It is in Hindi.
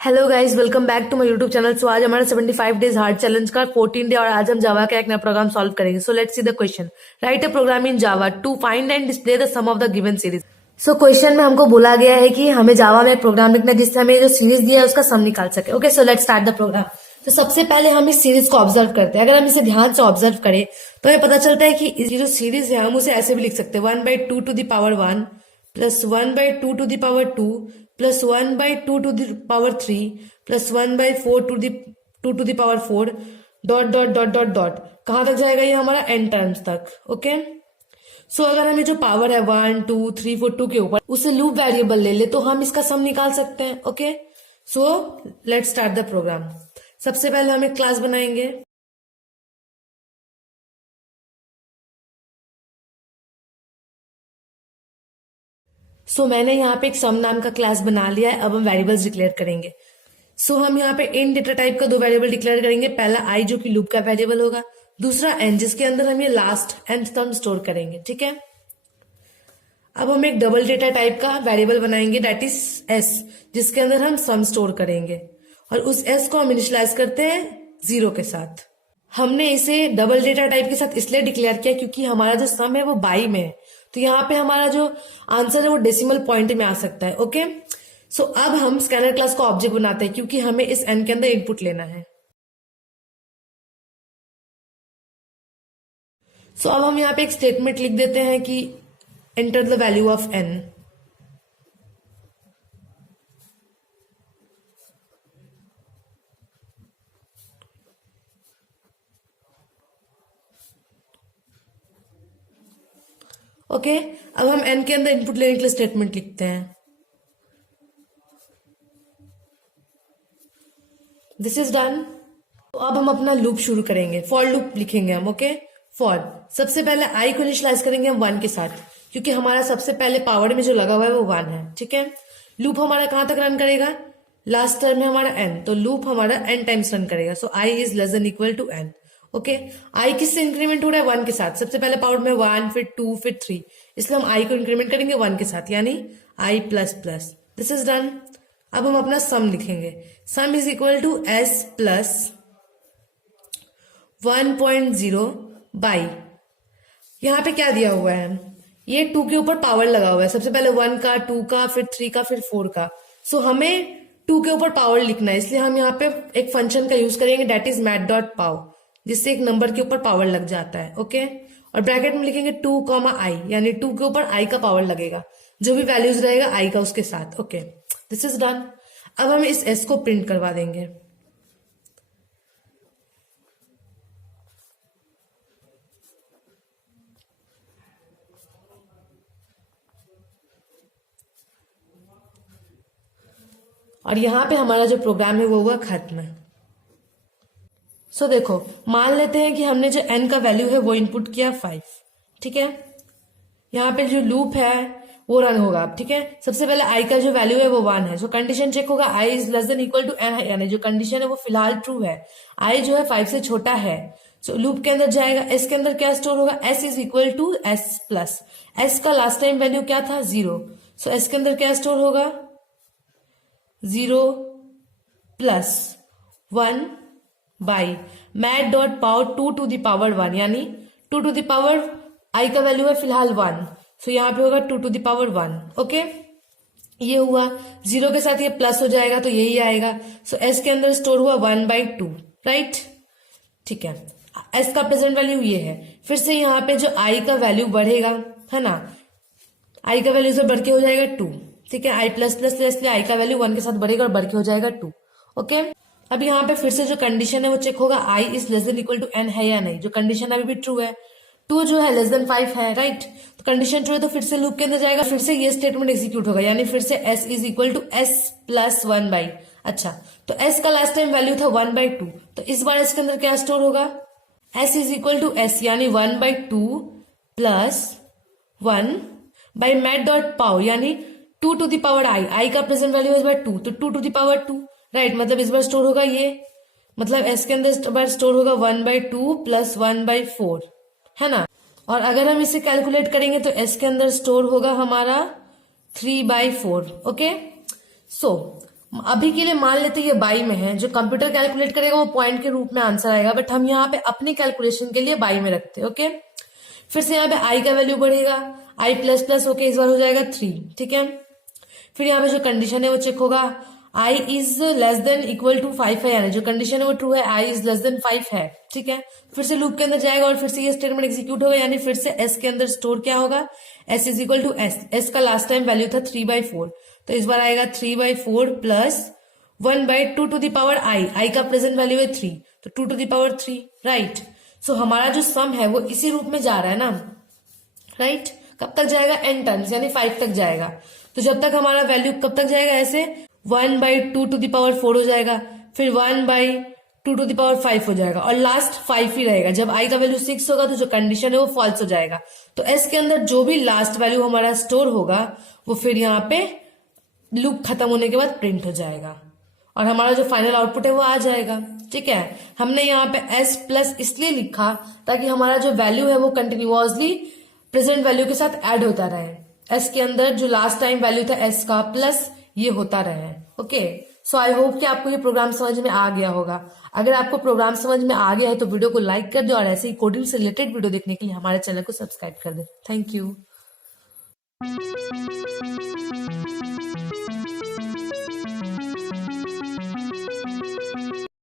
Hello guys, welcome back to my YouTube channel. So आज हमारा 75 डेज हार्ड चैलेंज का 14 डे और आज हम जावा का एक नया प्रोग्राम सॉल्व करेंगे। So let's see the question. Write a program in Java to find and display the sum of the given series. So question में हमको बोला गया है कि हमें जावा में एक प्रोग्राम लिखना है जिससे हमें जो सीरीज दिया है उसका सम निकाल सके। Okay, so let's start the program. तो सबसे पहले हम इस सीरीज को ऑब्जर्व करते हैं। अगर हम इसे ध्यान से ऑब्जर्व करें तो हमें पता चलता है कि ये जो सीरीज है हम उसे ऐसे भी लिख सकते हैं 1/2 to the power 1 plus 1/2 to the power 2 plus 1/2 to the power 3 plus 1/4 to to the power 4 dot dot dot dot dot. कहां तक जाएगा ये हमारा एन टर्म्स तक। ओके, सो अगर हमें जो पावर है 1 2 3 4 2 के ऊपर उसे लूप वेरिएबल ले ले तो हम इसका सम निकाल सकते हैं। Okay, so let's start the program. सबसे पहले हम एक क्लास बनाएंगे। मैंने यहाँ पे एक सम नाम का क्लास बना लिया है। अब हम वेरिएबल्स डिक्लेयर करेंगे। हम यहाँ पे इन डेटा टाइप का दो वेरिएबल डिक्लेयर करेंगे। पहला आई जो कि लूप का वेरिएबल होगा, दूसरा एन जिसके अंदर हम ये लास्ट एंड टर्म स्टोर करेंगे। ठीक है, अब हम एक डबल डेटा टाइप का वेरिएबल बनाएंगे दैट इज एस जिसके अंदर हम सम स्टोर करेंगे और उस एस को हम इनिशियलाइज करते हैं 0 के साथ। हमने इसे डबल डेटा टाइप के साथ इसलिए डिक्लेयर किया क्योंकि हमारा जो सम है वो बाई में है, तो यहाँ पे हमारा जो आंसर है वो डेसिमल पॉइंट में आ सकता है। ओके, सो अब हम स्कैनर क्लास को ऑब्जेक्ट बनाते हैं क्योंकि हमें इस एन के अंदर इनपुट लेना है। अब हम यहाँ पे एक स्टेटमेंट लिख देते हैं कि enter the value of n. Okay, अब हम एन के अंदर इनपुट लेने के लिए स्टेटमेंट लिखते हैं। This is done. तो अब हम अपना लूप शुरू करेंगे। फॉर लूप लिखेंगे हम। ओके, फॉर सबसे पहले आई को इनिशियलाइज करेंगे हम 1 के साथ क्योंकि हमारा सबसे पहले पावर में जो लगा हुआ है वो 1 है। ठीक है, लूप हमारा कहां तक रन करेगा? लास्ट टर्म है हमारा एन, तो लूप हमारा एन टाइम्स रन करेगा। So i is less than equal to n. Okay, i किससे इंक्रीमेंट हो रहा है? 1 के साथ। सबसे पहले पावर में 1 फिर 2 फिर 3, इसलिए हम आई को इंक्रीमेंट करेंगे 1 के साथ यानी i plus plus. This is done. अब हम अपना सम लिखेंगे। Sum is equal to s plus 1.0 by, यहां पे क्या दिया हुआ है? ये 2 के ऊपर पावर लगा हुआ है। सबसे पहले 1 का, 2 का, फिर 3 का, फिर 4 का। हमें 2 के ऊपर पावर लिखना है, इसलिए हम यहाँ पे एक फंक्शन का यूज करेंगे डेट इज मैट डॉट पाव, जिससे एक नंबर के ऊपर पावर लग जाता है। ओके, और ब्रैकेट में लिखेंगे 2 आई, यानी 2 के ऊपर आई का पावर लगेगा, जो भी वैल्यूज रहेगा आई का उसके साथ। Okay, this is done. अब हम इस एस को प्रिंट करवा देंगे। और यहां पे हमारा जो प्रोग्राम है वो हुआ खत्म। देखो, मान लेते हैं कि हमने जो एन का वैल्यू है वो इनपुट किया 5। ठीक है, यहाँ पे जो लूप है वो रन होगा। ठीक है, सबसे पहले आई का जो वैल्यू है वो 1 है। कंडीशन चेक होगा i is less than equal to n है, यानी जो कंडीशन है वो फिलहाल ट्रू है। आई जो है 5 से छोटा है। लूप के अंदर जाएगा, एस के अंदर क्या स्टोर होगा? S is equal to s plus, s का लास्ट टाइम वैल्यू क्या था? 0। एस के अंदर क्या स्टोर होगा? 0 plus 1 by math dot power 2 to the power 1, यानी 2 टू द पावर आई का वैल्यू है फिलहाल 1, यहाँ पे होगा 2 टू द पावर 1। ओके, ये हुआ। 0 के साथ ये प्लस हो जाएगा तो यही आएगा। एस के अंदर स्टोर हुआ 1/2। राइट, ठीक है, एस का प्रेजेंट वैल्यू ये है। फिर से यहाँ पे जो आई का वैल्यू बढ़ेगा, है ना, आई का वैल्यू से बढ़ के हो जाएगा 2। ठीक है, आई प्लस प्लस, इसलिए आई का वैल्यू 1 के साथ बढ़ेगा और बढ़ के हो जाएगा 2। ओके, अब यहाँ पे फिर से जो कंडीशन है वो चेक होगा i is less than equal to n है या नहीं। जो कंडीशन अभी भी ट्रू है, 2 जो है लेस देन 5 है। राइट, तो कंडीशन ट्रू है तो फिर से लूप के अंदर जाएगा, फिर से ये स्टेटमेंट एग्जीक्यूट होगा, यानी फिर से s is equal to s plus 1 by. अच्छा, तो एस का लास्ट टाइम वैल्यू था 1/2, तो इस बार इसके अंदर क्या स्टोर होगा? S is equal to s, यानी 1/2 plus 1 by math dot power, यानी 2 to the power i. I का प्रेजेंट वैल्यू इस बार 2, तो 2 टू द पावर 2। राइट, मतलब इस बार स्टोर होगा ये, मतलब एस के अंदर इस बार स्टोर होगा 1/2 प्लस 1/4, है ना। और अगर हम इसे कैलकुलेट करेंगे तो एस के अंदर स्टोर होगा हमारा 3/4। ओके, सो अभी के लिए मान लेते हैं ये बाई में है, जो कंप्यूटर कैलकुलेट करेगा वो पॉइंट के रूप में आंसर आएगा, बट हम यहाँ पे अपनी कैलकुलेशन के लिए बाई में रखते हैं। ओके, फिर से यहाँ पे आई का वैल्यू बढ़ेगा, आई प्लस प्लस होके इस बार हो जाएगा 3। ठीक है, फिर यहाँ पे जो कंडीशन है वो चेक होगा, i is less than equal to 5 है, यानी जो कंडीशन है वो ट्रू है, आई इज लेस देन 5 है। ठीक है, फिर से लूप के अंदर जाएगा और फिर से ये स्टेटमेंट एग्जीक्यूट होगा, यानी फिर से एस के अंदर स्टोर क्या होगा, s is equal to s. S का लास्ट टाइम वैल्यू था 3/4, तो इस बार आएगा 3/4 plus 1/2 to the power i. I का प्रेजेंट वैल्यू है 3, तो 2 to the power 3। Right, so हमारा जो सम है वो इसी रूप में जा रहा है ना। राइट, कब तक जाएगा, एन टाइम्स, यानी 5 तक जाएगा। तो जब तक हमारा वैल्यू कब तक जाएगा, ऐसे 1/2 टू द पावर 4 हो जाएगा, फिर 1/2 टू द पावर 5 हो जाएगा, और लास्ट 5 ही रहेगा। जब आई का वैल्यू 6 होगा तो जो कंडीशन है वो फॉल्स हो जाएगा। तो एस के अंदर जो भी लास्ट वैल्यू हमारा स्टोर होगा वो फिर यहाँ पे लूप खत्म होने के बाद प्रिंट हो जाएगा, और हमारा जो फाइनल आउटपुट है वो आ जाएगा। ठीक है, हमने यहाँ पे एस प्लस इसलिए लिखा ताकि हमारा जो वैल्यू है वो कंटिन्यूअसली प्रेजेंट वैल्यू के साथ ऐड होता रहे। एस के अंदर जो लास्ट टाइम वैल्यू था एस का प्लस ये होता रहे। ओके, सो आई होप कि आपको ये प्रोग्राम समझ में आ गया होगा। अगर आपको प्रोग्राम समझ में आ गया है तो वीडियो को लाइक कर दो, और ऐसे ही कोडिंग से रिलेटेड वीडियो देखने के लिए हमारे चैनल को सब्सक्राइब कर दे। Thank you.